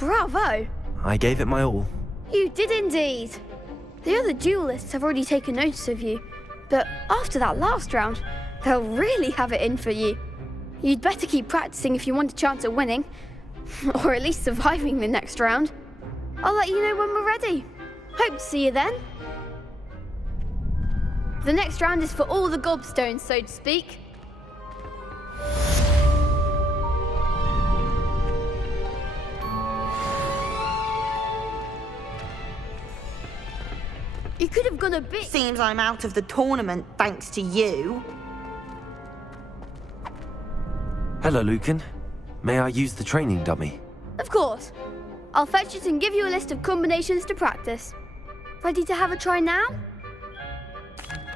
bravo! I gave it my all. You did indeed. The other duelists have already taken notice of you, but after that last round, they'll really have it in for you. You'd better keep practicing if you want a chance at winning, or at least surviving the next round. I'll let you know when we're ready. Hope to see you then. The next round is for all the gobstones, so to speak. You could have gone a bit... Seems I'm out of the tournament thanks to you. Hello, Lucan. May I use the training dummy? Of course. I'll fetch it and give you a list of combinations to practice. Ready to have a try now?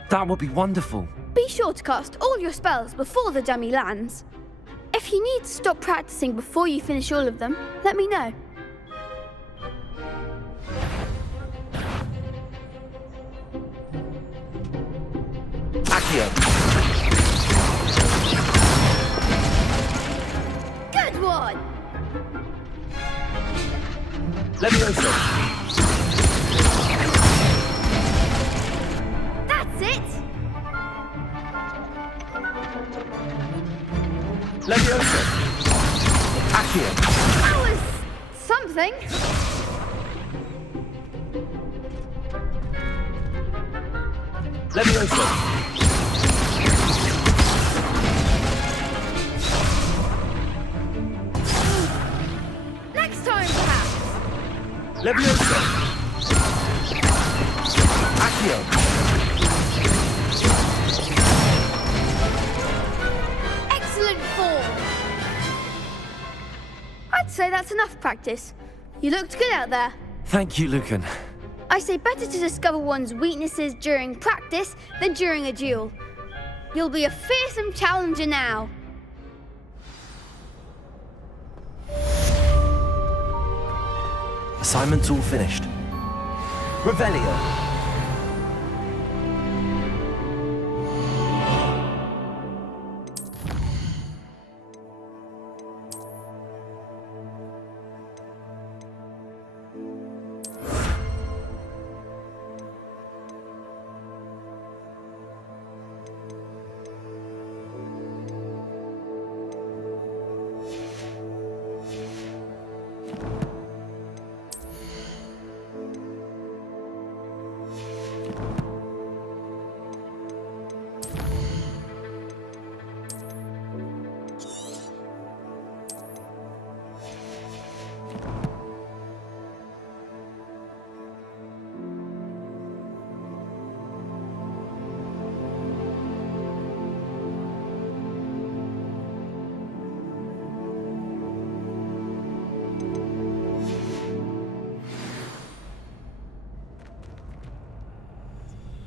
That would be wonderful. Be sure to cast all your spells before the dummy lands. If you need to stop practicing before you finish all of them, let me know. Accio. Good one! Levioso. That's it! Levioso. Accio. That was... something. Levioso. Next time, perhaps. Levioso. Accio. Excellent form. I'd say that's enough practice. You looked good out there. Thank you, Lucan. I say better to discover one's weaknesses during practice than during a duel. You'll be a fearsome challenger now. Assignment's all finished. Revelio.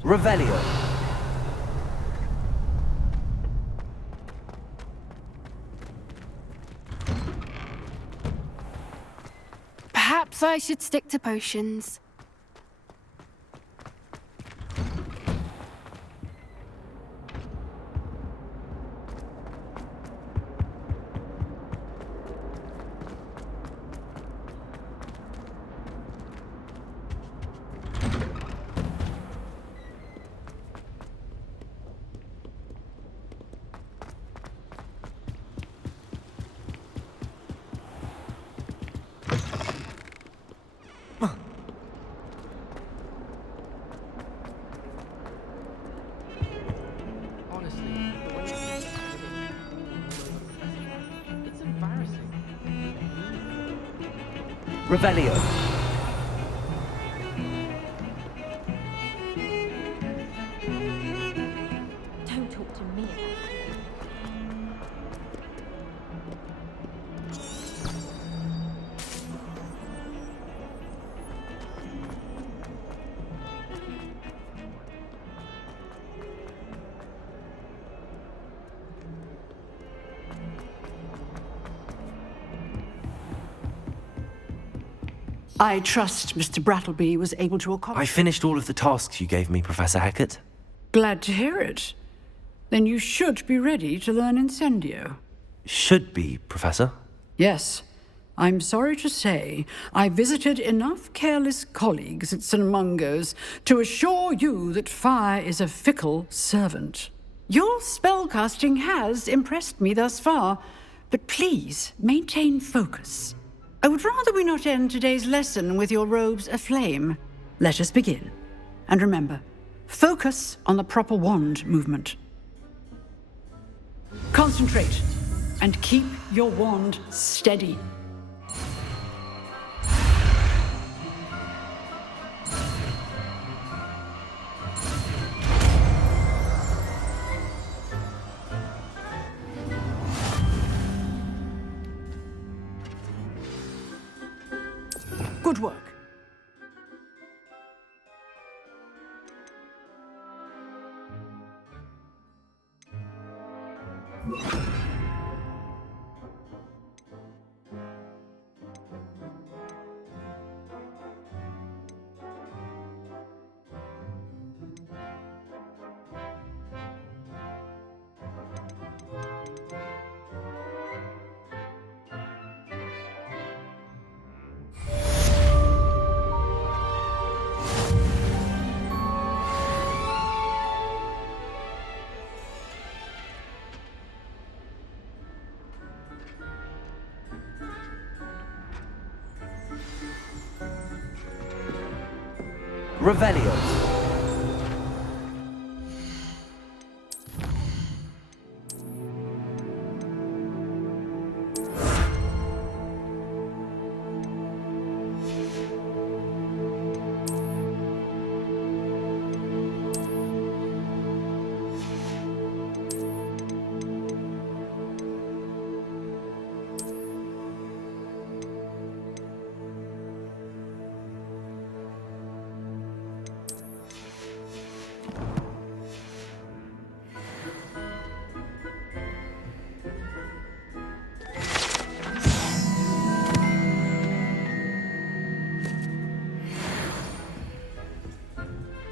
Revelio. Perhaps I should stick to potions. Revelio. Don't talk to me about it. I trust Mr. Brattleby was able to I accomplish. finished all of the tasks you gave me, Professor Hackett. Glad to hear it. Then you should be ready to learn Incendio. Should be, Professor. Yes. I'm sorry to say, I visited enough careless colleagues at St. Mungo's to assure you that fire is a fickle servant. Your spellcasting has impressed me thus far, but please maintain focus. I would rather we not end today's lesson with your robes aflame. Let us begin. And remember, focus on the proper wand movement. Concentrate, and keep your wand steady. Good work. Revelio.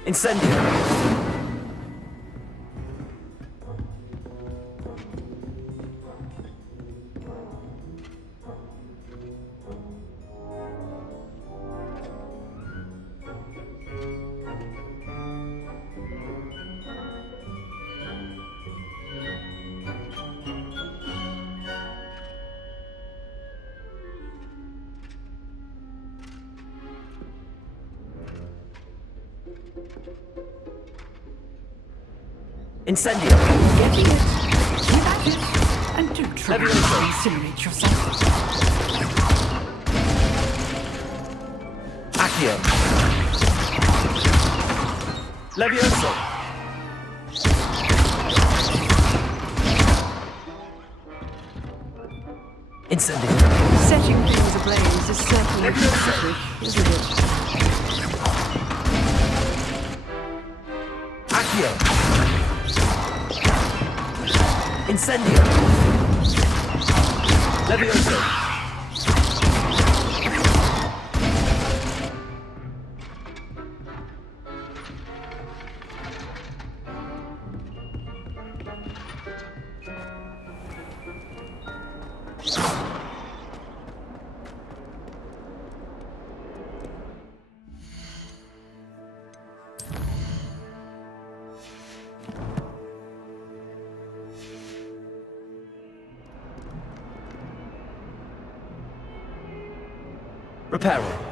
Incendio. Incendio. Getting it. Keep at it. And do try to incinerate yourself. Accio. Levioso. Incendio. Setting things ablaze is certainly tricky, isn't it? Accio. Incendio. Levioso. Reparo.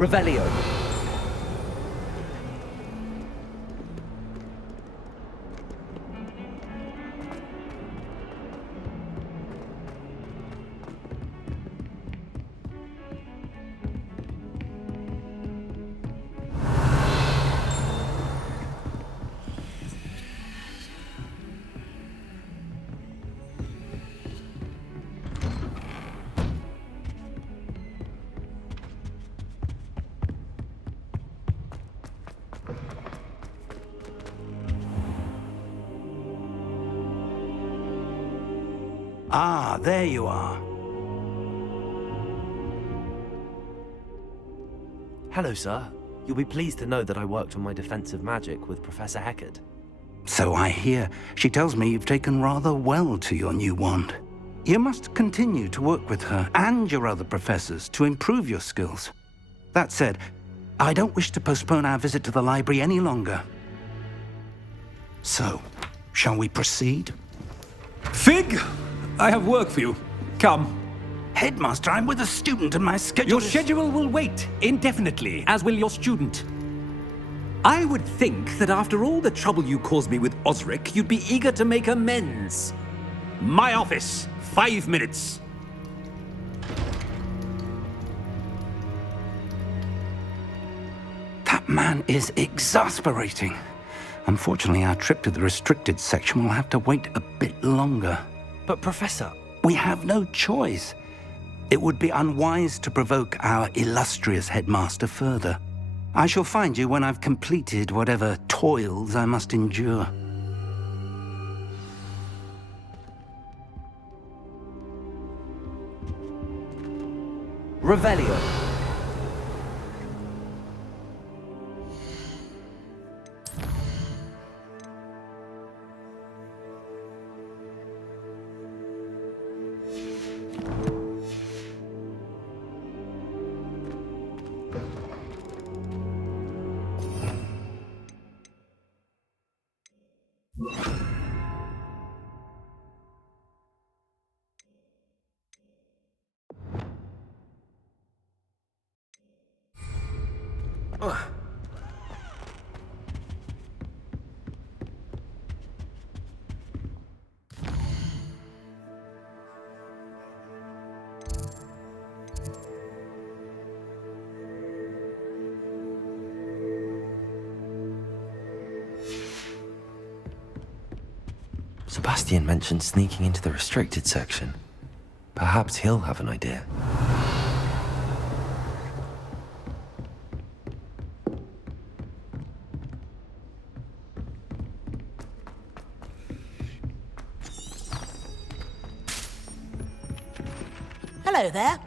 Revelio. Ah, there you are. Hello, sir. You'll be pleased to know that I worked on my defensive magic with Professor Heckard. So I hear. She tells me you've taken rather well to your new wand. You must continue to work with her and your other professors to improve your skills. That said, I don't wish to postpone our visit to the library any longer. So, shall we proceed? Fig! I have work for you. Come. Headmaster, I'm with a student and my schedule Your schedule will wait indefinitely, as will your student. I would think that after all the trouble you caused me with Osric, you'd be eager to make amends. My office, 5 minutes. That man is exasperating. Unfortunately, our trip to the restricted section will have to wait a bit longer. But, Professor... We have no choice. It would be unwise to provoke our illustrious headmaster further. I shall find you when I've completed whatever toils I must endure. Revelio. Sebastian mentioned sneaking into the restricted section. Perhaps he'll have an idea. Hello there.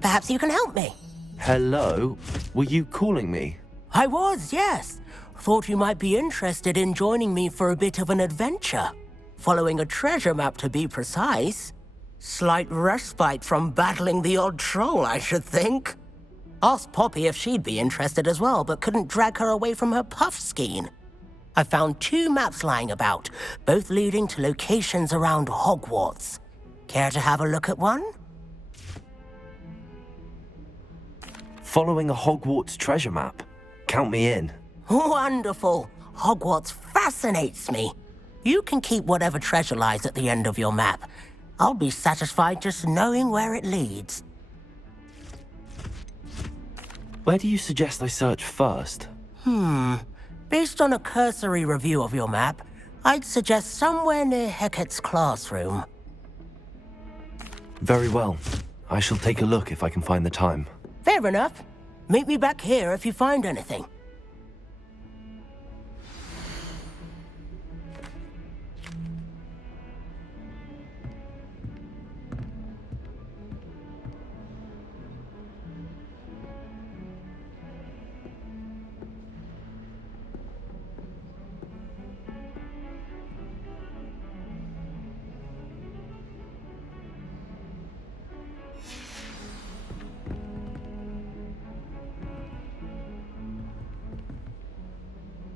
Perhaps you can help me. Hello? Were you calling me? I was, yes. Thought you might be interested in joining me for a bit of an adventure. Following a treasure map, to be precise. Slight respite from battling the odd troll, I should think. Asked Poppy if she'd be interested as well, but couldn't drag her away from her puff skein. I found 2 maps lying about, both leading to locations around Hogwarts. Care to have a look at one? Following a Hogwarts treasure map? Count me in. Wonderful. Hogwarts fascinates me. You can keep whatever treasure lies at the end of your map. I'll be satisfied just knowing where it leads. Where do you suggest I search first? Based on a cursory review of your map, I'd suggest somewhere near Hecat's classroom. Very well. I shall take a look if I can find the time. Fair enough. Meet me back here if you find anything.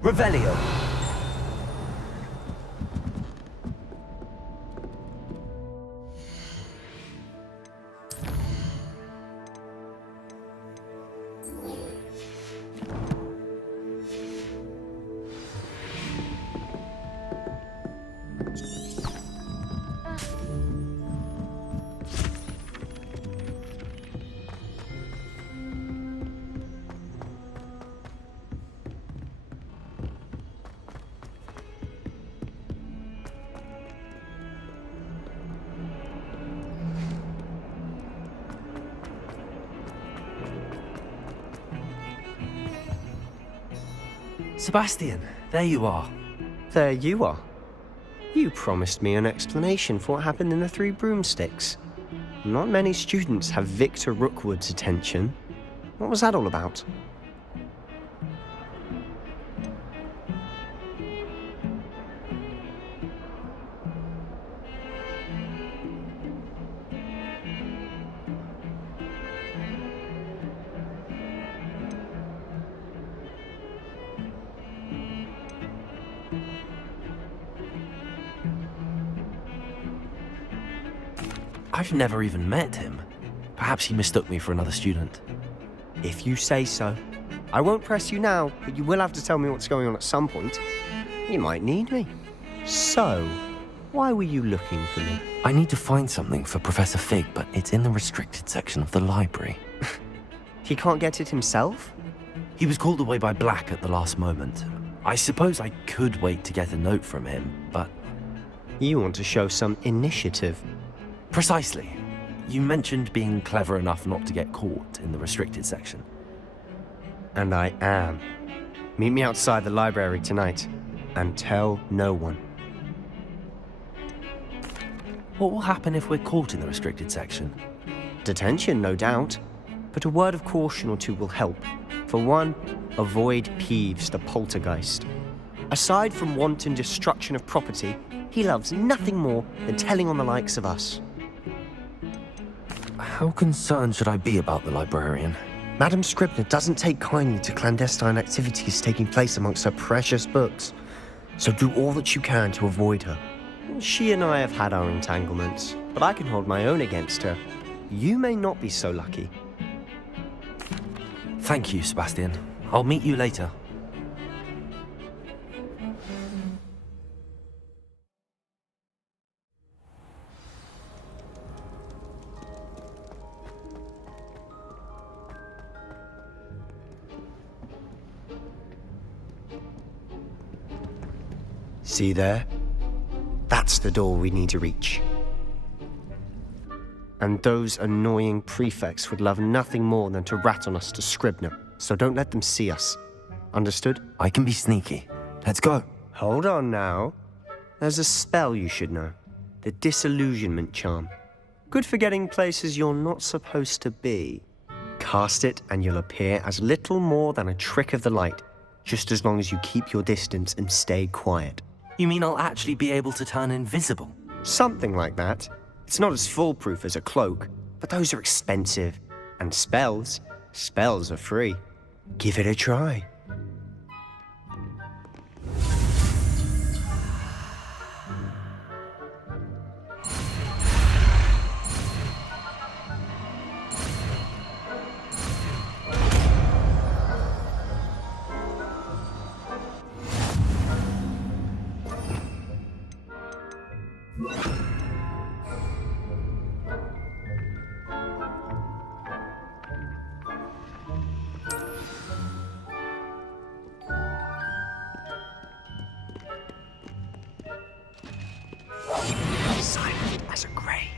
Revelio. Sebastian, there you are. There you are. You promised me an explanation for what happened in the Three Broomsticks. Not many students have Victor Rookwood's attention. What was that all about? I've never even met him. Perhaps he mistook me for another student. If you say so. I won't press you now, but you will have to tell me what's going on at some point. You might need me. So, why were you looking for me? I need to find something for Professor Fig, but it's in the restricted section of the library. He can't get it himself? He was called away by Black at the last moment. I suppose I could wait to get a note from him, but... You want to show some initiative. Precisely. You mentioned being clever enough not to get caught in the restricted section. And I am. Meet me outside the library tonight, and tell no one. What will happen if we're caught in the restricted section? Detention, no doubt. But a word of caution or two will help. For one, avoid Peeves the poltergeist. Aside from wanton destruction of property, he loves nothing more than telling on the likes of us. How concerned should I be about the librarian? Madame Scribner doesn't take kindly to clandestine activities taking place amongst her precious books, so do all that you can to avoid her. She and I have had our entanglements, but I can hold my own against her. You may not be so lucky. Thank you, Sebastian. I'll meet you later. See there? That's the door we need to reach. And those annoying prefects would love nothing more than to rat on us to Scribner, so don't let them see us. Understood? I can be sneaky. Let's go. Hold on now. There's a spell you should know. The Disillusionment Charm. Good for getting places you're not supposed to be. Cast it and you'll appear as little more than a trick of the light, just as long as you keep your distance and stay quiet. You mean I'll actually be able to turn invisible? Something like that. It's not as foolproof as a cloak, but those are expensive. And spells are free. Give it a try. Silent as a grave.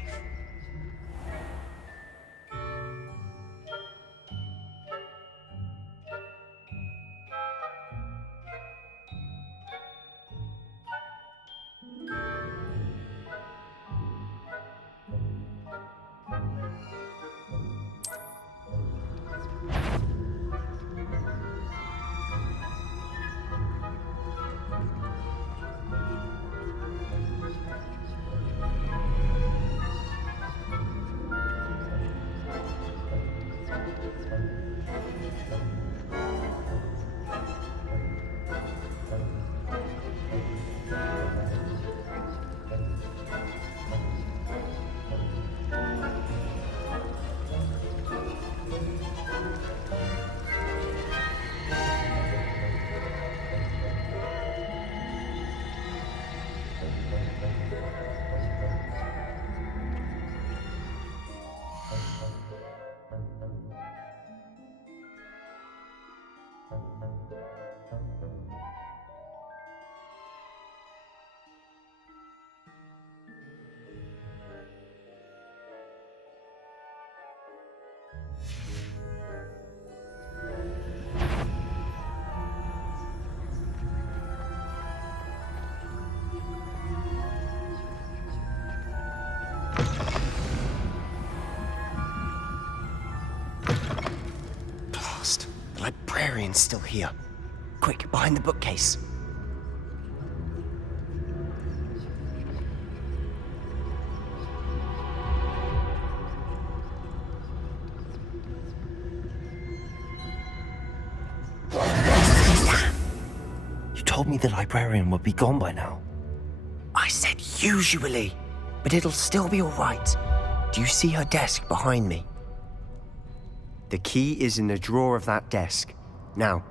librarian's still here. Quick, behind the bookcase. You told me the librarian would be gone by now. I said usually, but it'll still be all right. Do you see her desk behind me? The key is in the drawer of that desk. Now,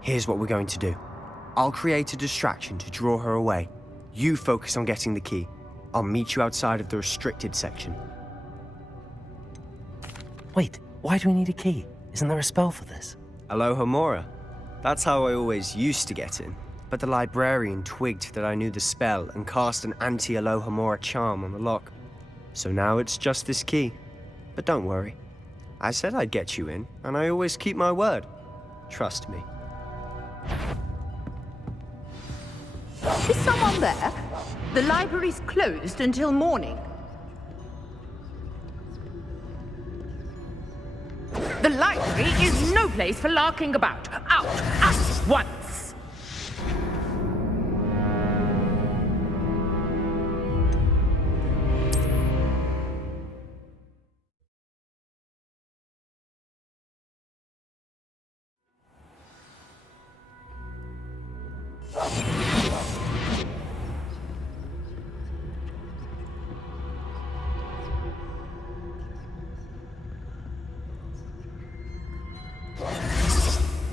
here's what we're going to do. I'll create a distraction to draw her away. You focus on getting the key. I'll meet you outside of the restricted section. Wait, why do we need a key? Isn't there a spell for this? Alohomora. That's how I always used to get in. But the librarian twigged that I knew the spell and cast an anti-Alohomora charm on the lock. So now it's just this key. But don't worry. I said I'd get you in, and I always keep my word. Trust me. Is someone there? The library's closed until morning. The library is no place for larking about. Out at once!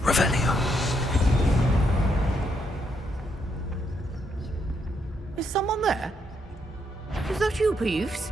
Revelio. Is someone there? Is that you, Peeves?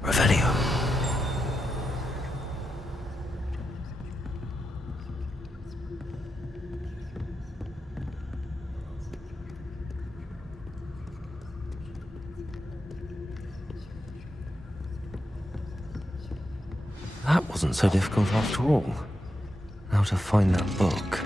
Revelio. That wasn't so difficult after all. Now to find that book.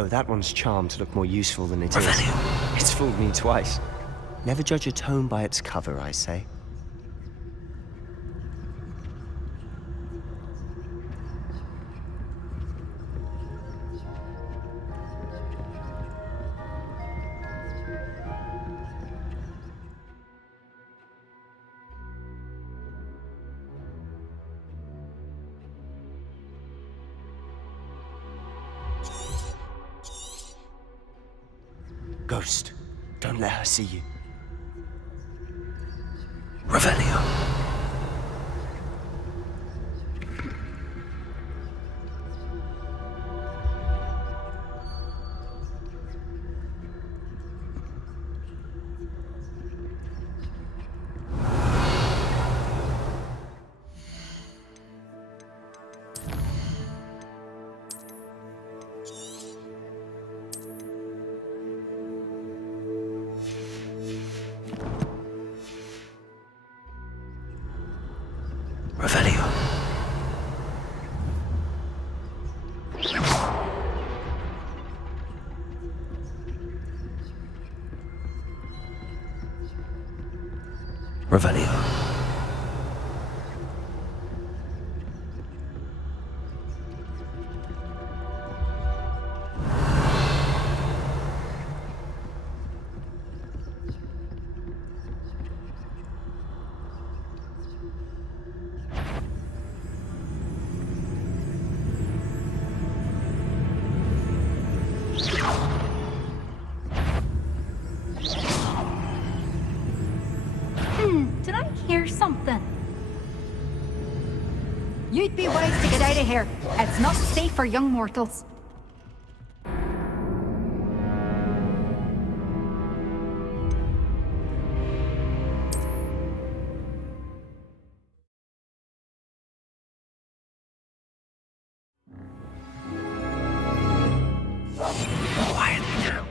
Oh, that one's charmed to look more useful than it is. It's fooled me twice. Never judge a tome by its cover, I say. Ghost, don't let her see you. Revelio. Revelio. Revelio. Did I hear something? You'd be wise to get out of here. It's not safe for young mortals. Quietly now.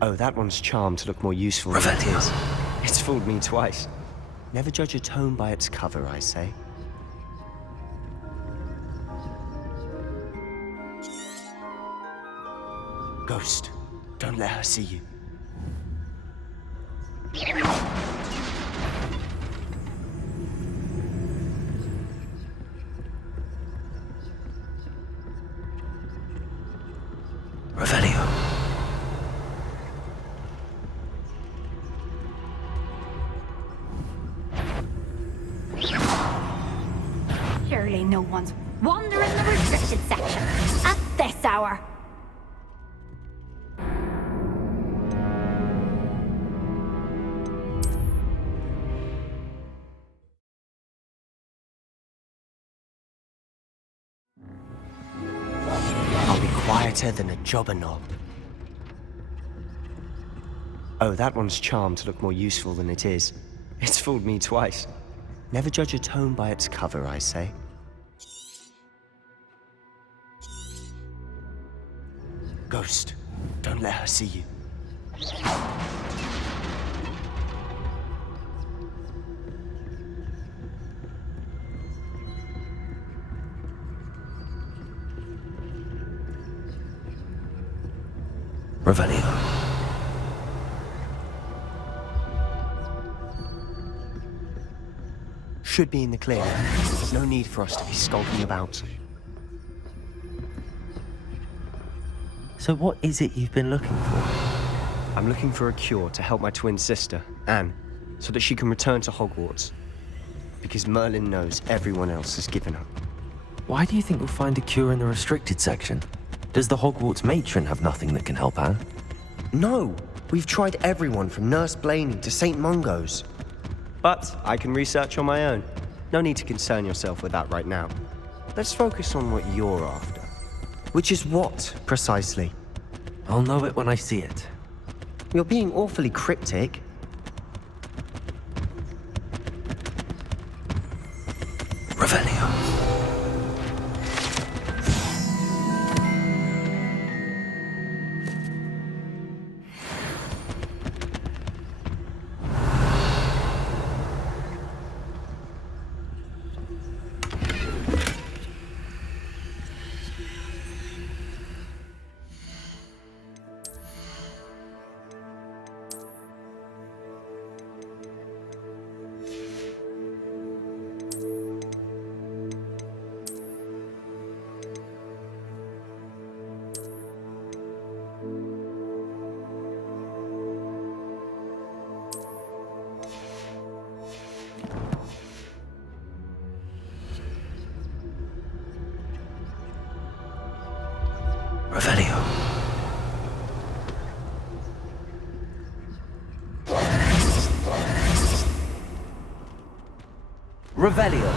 Oh, that one's charmed to look more useful than it is. It's fooled me twice. Never judge a tome by its cover, I say. Ghost, don't let her see you. Revelio. Surely no one's wandering the restricted section at this hour. I'll be quieter than a jobber knob. Oh, that one's charmed to look more useful than it is. It's fooled me twice. Never judge a tome by its cover, I say. Ghost, don't let her see you. Revelio. Should be in the clear. There's no need for us to be skulking about. So what is it you've been looking for? I'm looking for a cure to help my twin sister, Anne, so that she can return to Hogwarts. Because Merlin knows everyone else has given up. Why do you think we'll find a cure in the restricted section? Does the Hogwarts matron have nothing that can help Anne? No! We've tried everyone from Nurse Blaney to St. Mungo's. But I can research on my own. No need to concern yourself with that right now. Let's focus on what you're after. Which is what, precisely? I'll know it when I see it. You're being awfully cryptic. Revelio. Revelio. Revelio.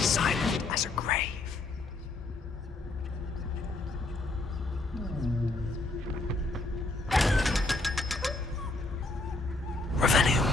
Silent as a grave. Revelio.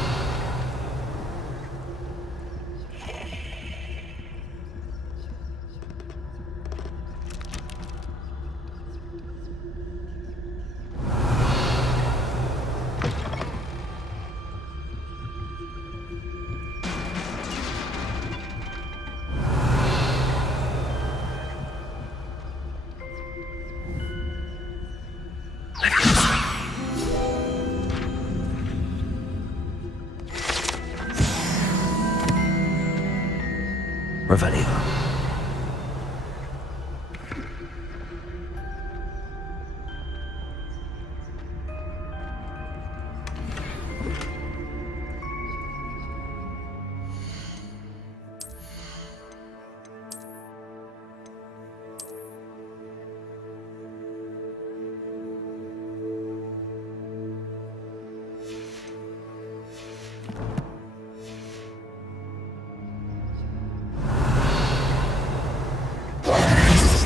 Revelio.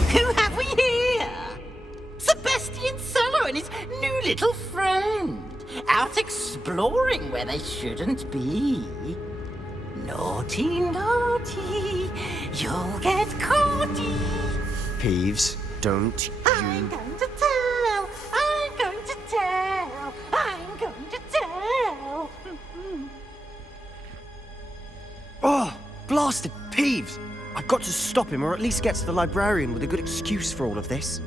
Who have we here? Sebastian Solo and his new little friend. Out exploring where they shouldn't be. Naughty, naughty. You'll get caughty. Peeves, don't I'm going to tell. I'm going to tell. I'm going to tell. Oh, blasted Peeves! I've got to stop him, or at least get to the librarian with a good excuse for all of this.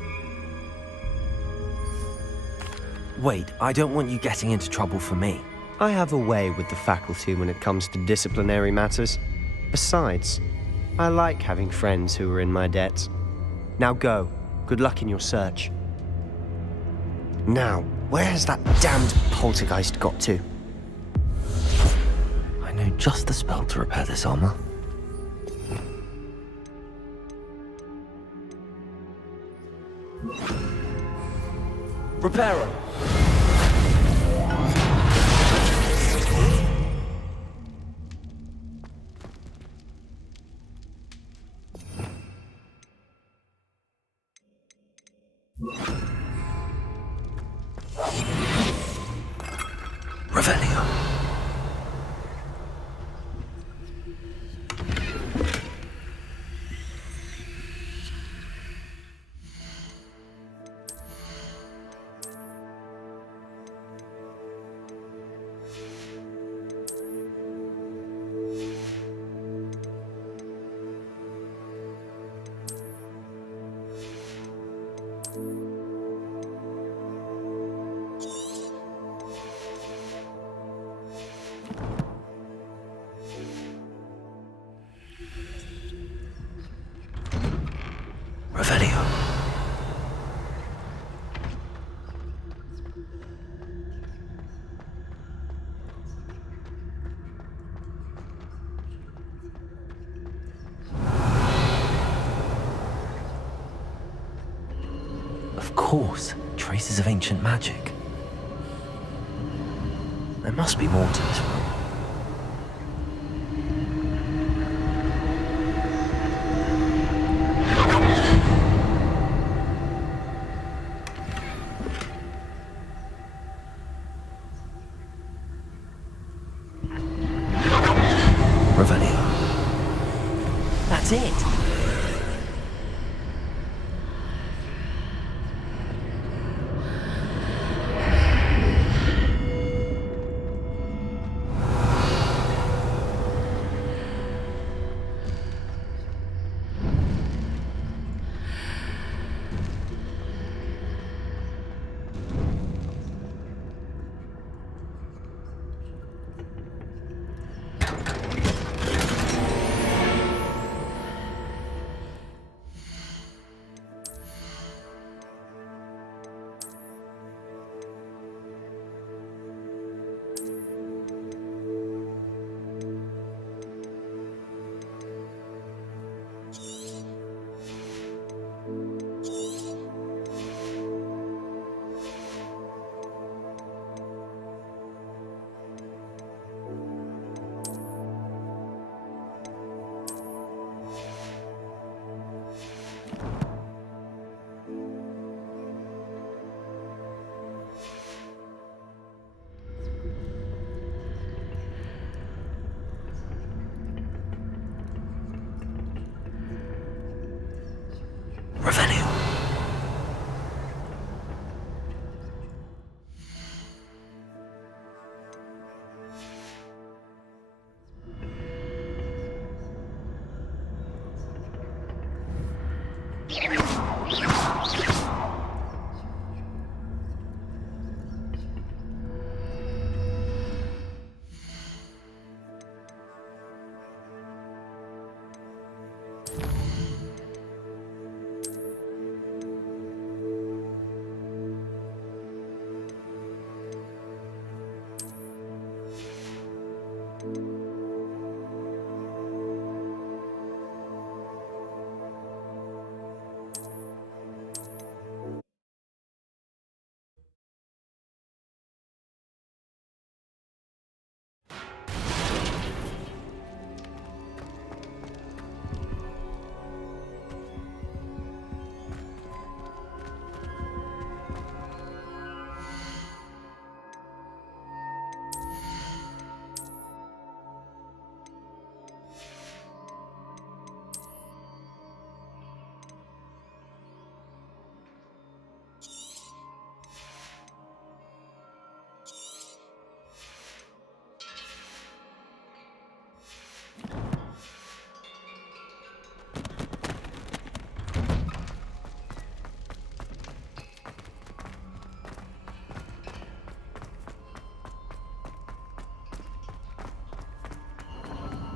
Wait, I don't want you getting into trouble for me. I have a way with the faculty when it comes to disciplinary matters. Besides, I like having friends who are in my debt. Now go. Good luck in your search. Now, where has that damned poltergeist got to? I know just the spell to repair this armor. Reparo. Revelio. Revelio. Of course, traces of ancient magic. There must be more to this room. Revelio. That's it.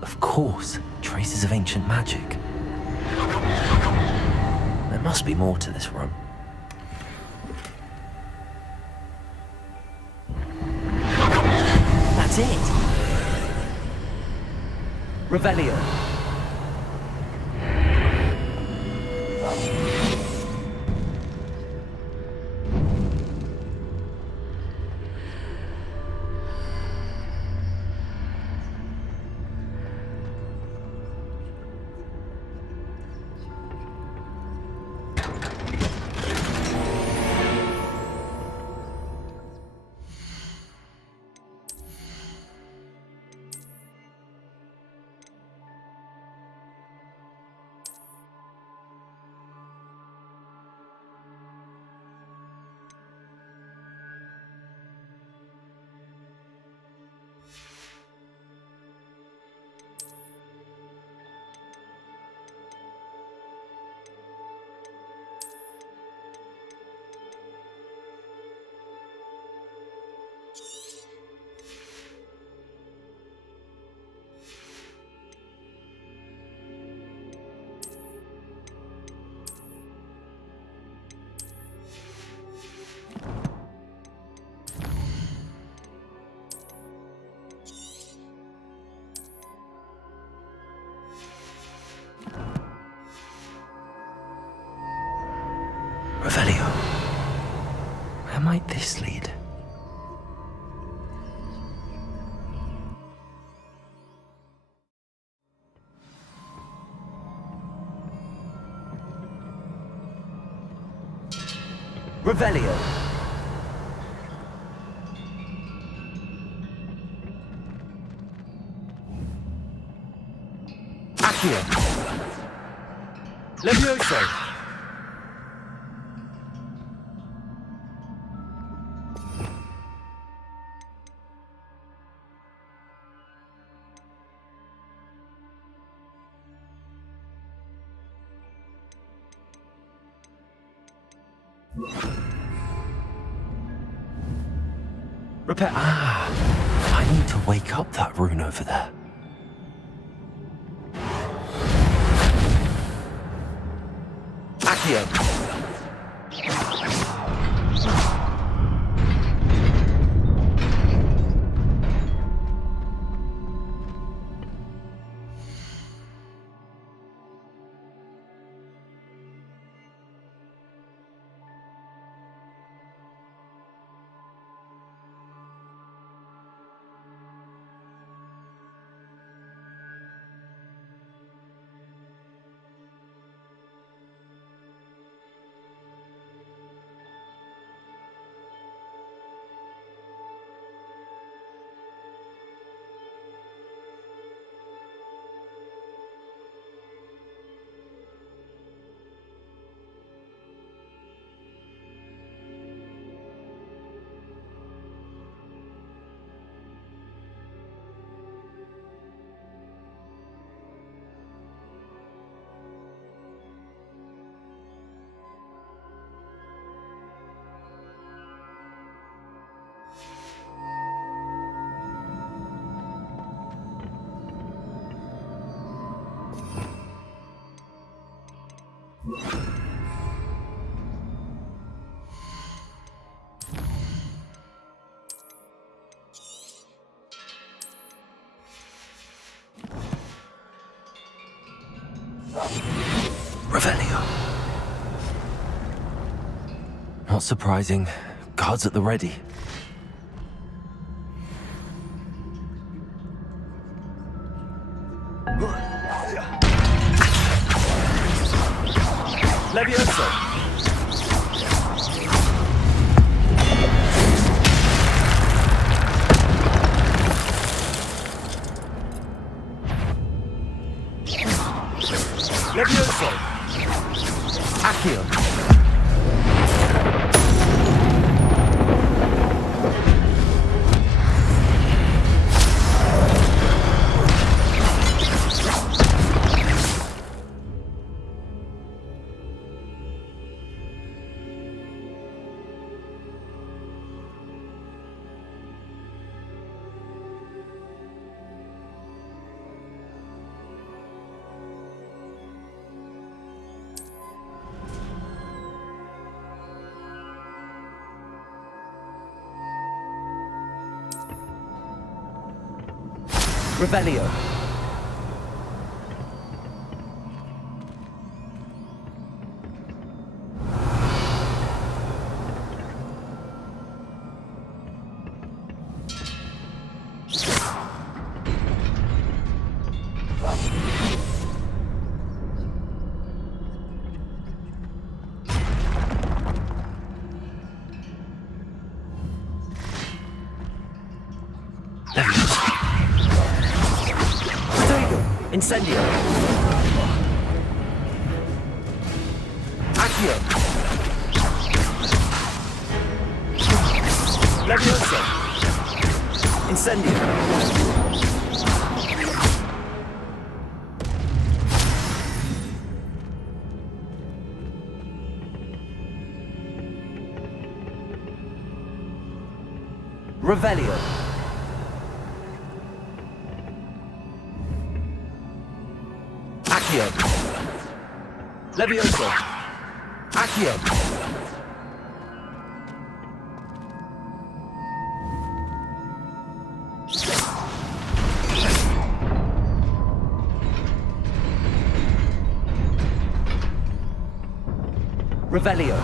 Of course, traces of ancient magic. There must be more to this room. That's it. Revelio. Revelio. Where might this lead? Revelio. Accio. Levioso. Repair. I need to wake up that rune over there. Accio. Revelio. Not surprising. Guards at the ready. Levioso! Levioso! Accio! Revelio. Incendio. Accio. Levioso. Incendio. Revelio. Accio. Levioso. Accio. Revelio.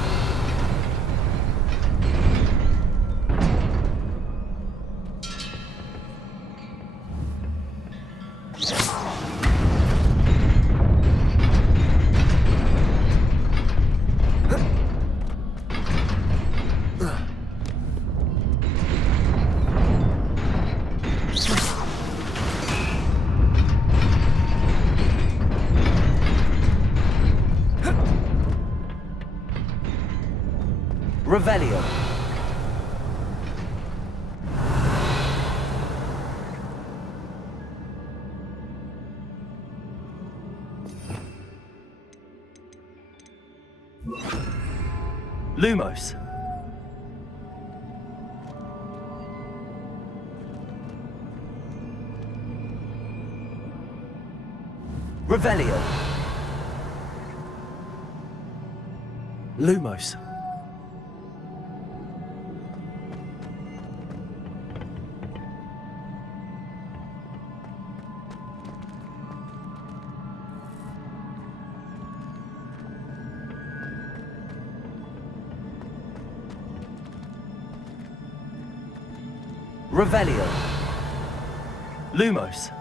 Revelio. Lumos. Revelio. Lumos. Revelio. Lumos.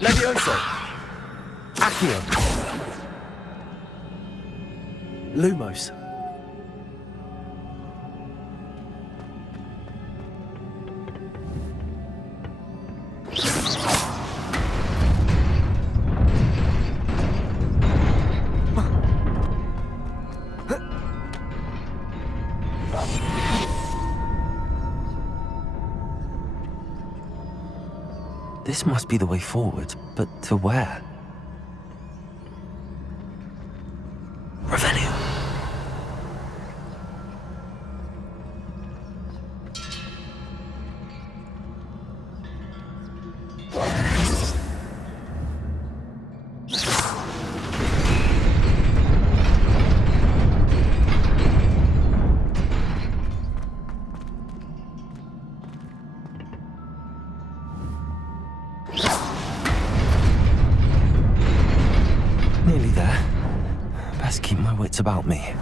Levioso. Accio. Lumos. This must be the way forward, but to where? Revelio. about me.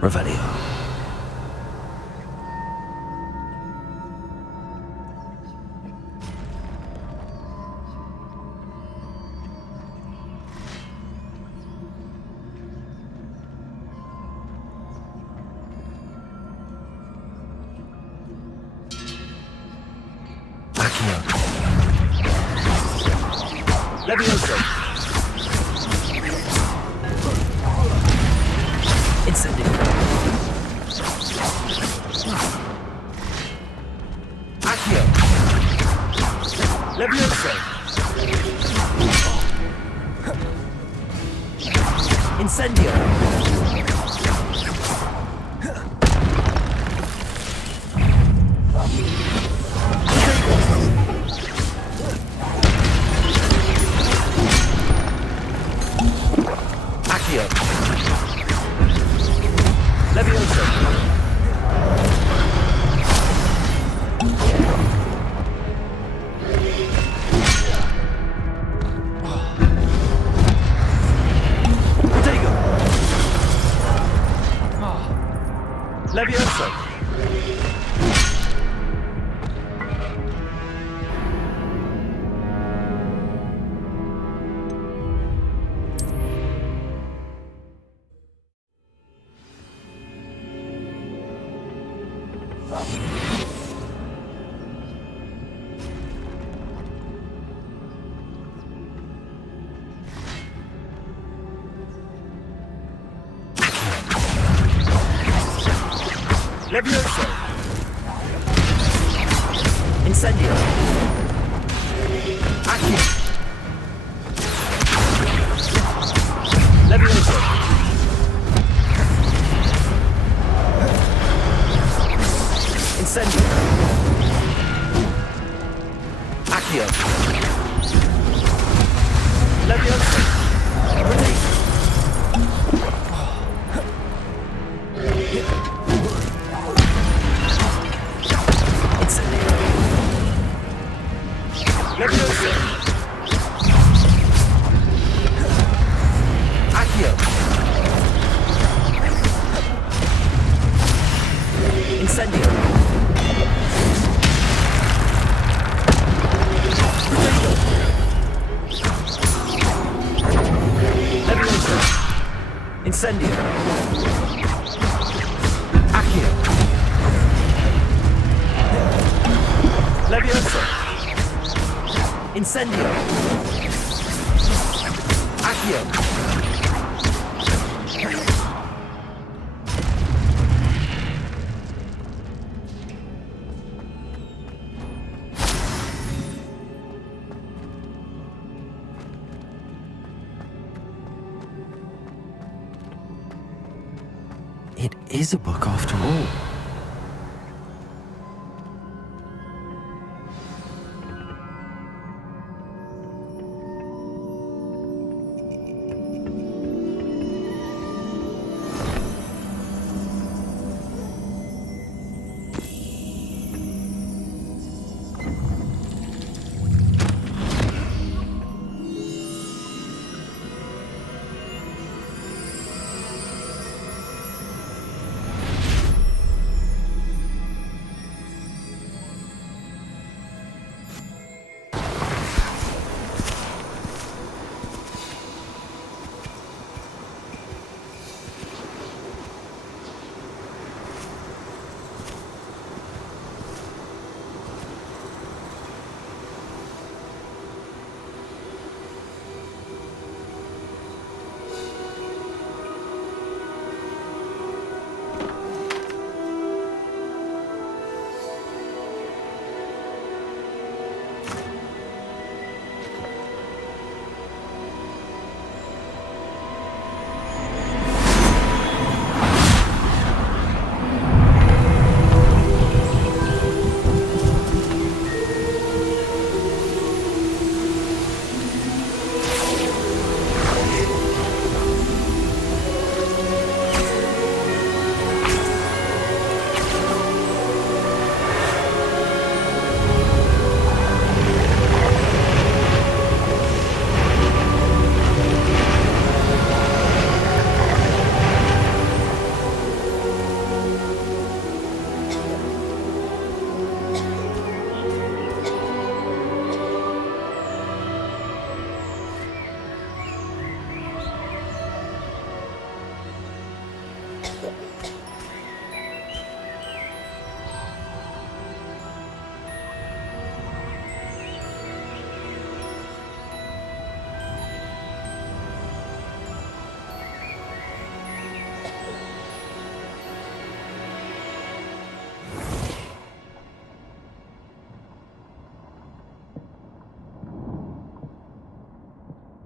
Revelio. Levioso. Incendio. Accio. Levioso. Incendio. Accio. Levioso. Protego. Levioso. Levioso. Incendio. Accio. Levioso. Incendio. Accio. Levioso. Levioso. Accio. Incendio. Levioso. Incendio. Accio. Levioso. Incendio. Accio. It is a book after all.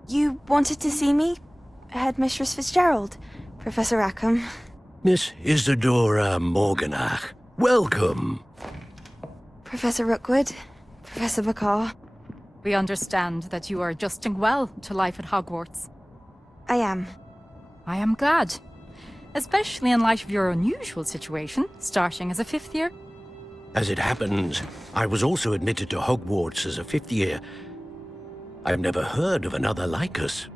You wanted to see me? Headmistress Fitzgerald, Professor Rackham. Miss Isadora Morganach, welcome. Professor Rookwood, Professor Bakar. We understand that you are adjusting well to life at Hogwarts. I am. I am glad. Especially in light of your unusual situation, starting as a 5th year. As it happens, I was also admitted to Hogwarts as a 5th year. I've never heard of another like us.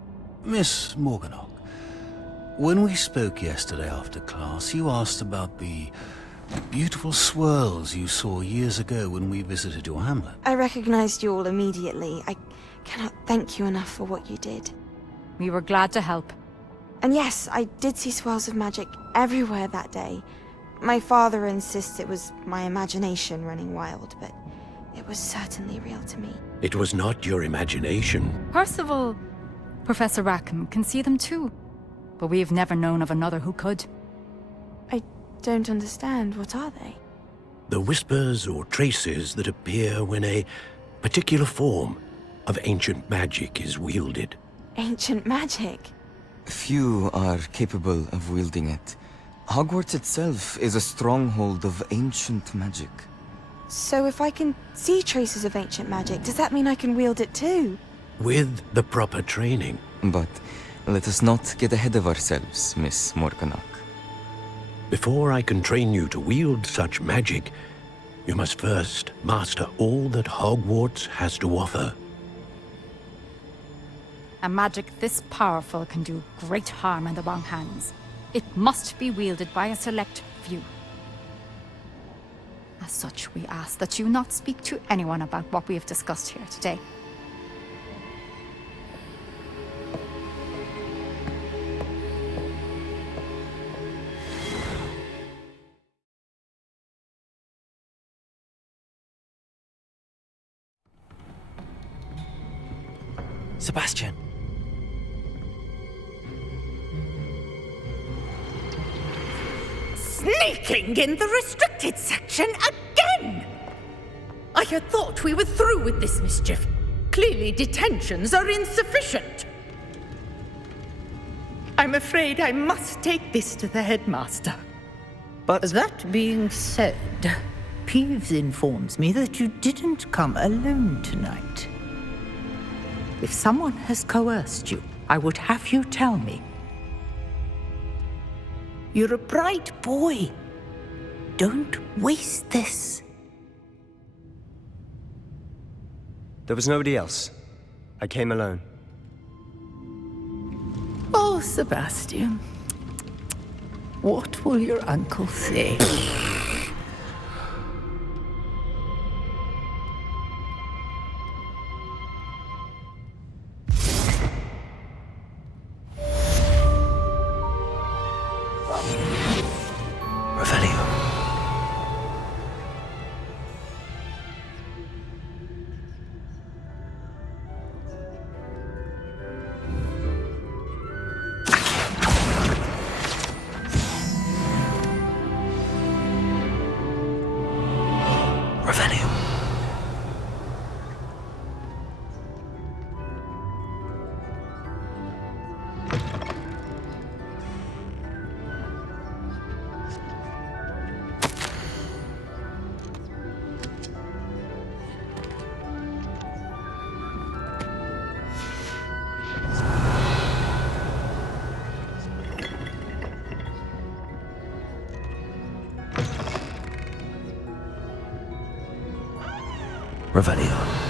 Miss Morganach, when we spoke yesterday after class, you asked about the beautiful swirls you saw years ago when we visited your hamlet. I recognized you all immediately. I cannot thank you enough for what you did. We were glad to help. And yes, I did see swirls of magic everywhere that day. My father insists it was my imagination running wild, but it was certainly real to me. It was not your imagination. Percival, Professor Rackham can see them too. But we've never known of another who could. I don't understand. What are they? The whispers or traces that appear when a particular form of ancient magic is wielded. Ancient magic? Few are capable of wielding it. Hogwarts itself is a stronghold of ancient magic. So if I can see traces of ancient magic, does that mean I can wield it too? With the proper training. But let us not get ahead of ourselves, Miss Morganach. Before I can train you to wield such magic, you must first master all that Hogwarts has to offer. A magic this powerful can do great harm in the wrong hands. It must be wielded by a select few. As such, we ask that you not speak to anyone about what we have discussed here today. Sebastian. Sneaking in the restricted section again! I had thought we were through with this mischief. Clearly detentions are insufficient. I'm afraid I must take this to the headmaster. But that being said, Peeves informs me that you didn't come alone tonight. If someone has coerced you, I would have you tell me. You're a bright boy. Don't waste this. There was nobody else. I came alone. Oh, Sebastian. What will your uncle say? Revelio.